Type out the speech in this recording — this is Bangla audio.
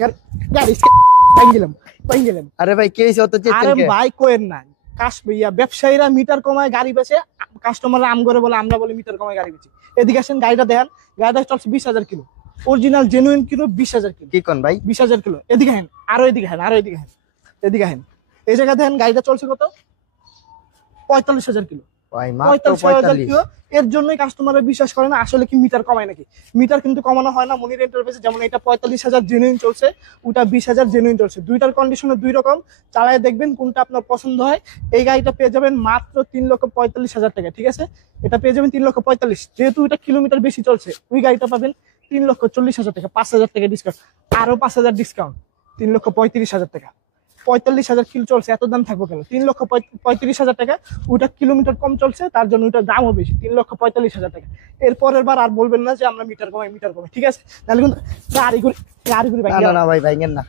গাড়ি পাইন গেলাম পাইন গেলাম। আরে ভাই কে হইছে অত চেঁচেন আরে কে? ভাই কোয়েন না, ব্যবসায়ীরা মিটার কমায় গাড়ি বেচে, কাস্টমাররা আম করে বলে আমরা বলে মিটার কমায় গাড়ি বেচি। এদিকে আসেন, গাড়িটা দেখেন, গাড়িটা চলছে 20,000 kilo, original genuine kilo 20,000 kilo. কি কোন ভাই? 20,000 কিলো। এদিকে হেন, আরো এদিকে হেন, আরো এদিকে হেন, এদিকে হেন। এই জায়গা দেখেন গাড়িটা চলছে কত, 45,000 কিলো। ভাই মাত্র 45,000 45। কিলো। এর জন্যই কাস্টমাররা বিশ্বাস করে না আসলে কি মিটার কমায় নাকি। মিটার কিন্তু কমানো হয় না মনির এন্টারপ্রাইজে। যেমন এটা 45,000 জেনুইন চলছে, ওটা 20,000 জেনুইন চলছে। দুইটার কন্ডিশনে দুই রকম, চালায় দেখবেন কোনটা আপনার পছন্দ হয়। এই গাড়িটা পেয়ে যাবেন মাত্র 3,45,000 টাকা, ঠিক আছে? এটা পেয়ে যাবেন 3,45,000। যেহেতু এটা কিলোমিটার বেশি চলছে, ওই গাড়িটা পাবেন 3,40,000 টাকা, 5,000 টাকা ডিসকাউন্ট, আরো 5,000 ডিসকাউন্ট, 3,35,000 টাকা। 45,000 কিলো চলছে, এত দাম থাকবো কেন? 3,35,000 টাকা। ওটা কিলোমিটার কম চলছে, তার জন্য ওটার দামও বেশি, 3,45,000 টাকা। এরপরের বার আর বলবেন না যে আমরা মিটার কমাই, মিটার কমাই, ঠিক আছে? তাহলে কিন্তু গাড়ি ঘুরি না না না ভাই ভাইঙ্গেন না।